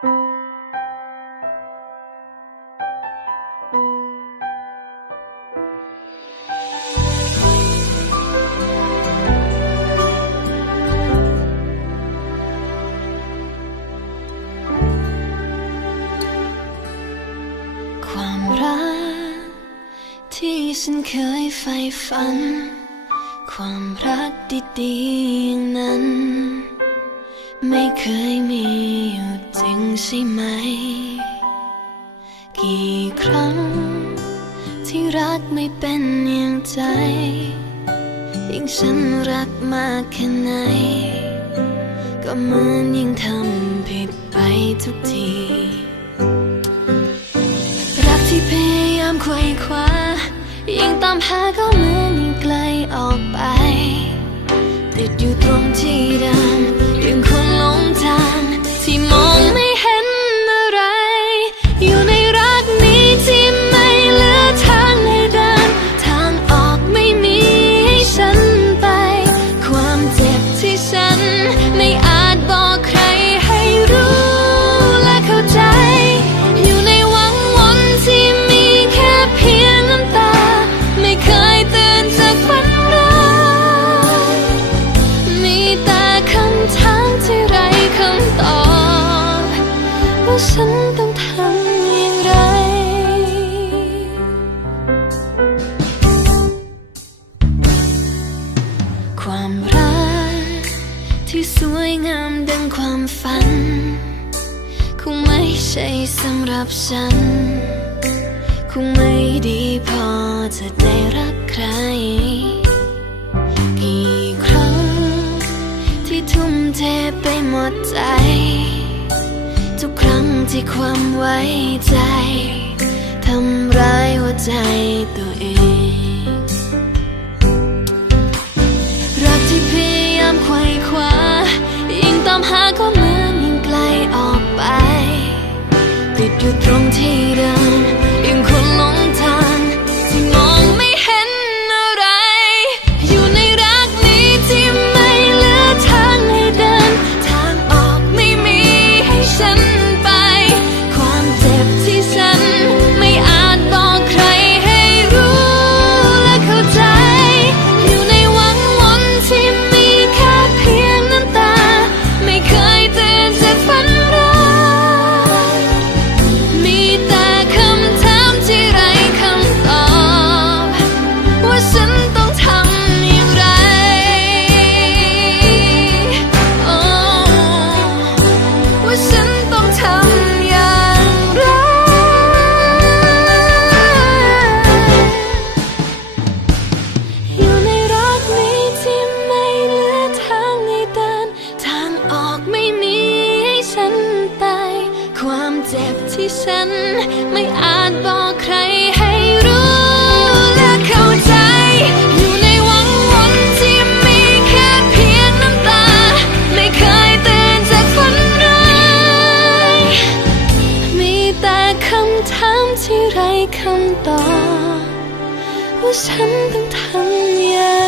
ความรักที่ฉันเคยใฝ่ฝัน ความรักดีๆอย่างนั้น ไม่เคยมีอยู่จริงใช่ไหม กี่ครั้ง ที่รักไม่เป็นอย่างใจยิ่งฉันรักมากแค่ไหน ก็เหมือนยิ่งทำผิดไปทุกที รักที่พยายามไขว่คว้ายิ่งตามหาก็เหมือนยิ่งไกลออกไป ติดอยู่ตรงที่เดิม ฉันต้องทำอย่างไร ความรักที่สวยงามดังความฝัน คงไม่ใช่สำหรับฉัน คงไม่ดีพอจะได้รักใคร กี่ครั้งที่ทุ่มเทไปหมดใจ รั้งที่ความไว้ใจทำร้ายหัวใจตัวเอง รักที่พยายามไขว่คว้ายิ่งตามหาก็เหมือนยิ่งไกลออกไป ติดอยู่ตรงที่เดิม จ็บที่ฉันไม่อาจบอกใครให้รู้และเข้าใจ อยู่ในวังวนที่มีแค่เพียงน้ำตา ไม่เคยตื่นจากฝันร้ายมีแต่คำถามที่ไร้คำตอบ ว่าฉันต้องทำยัง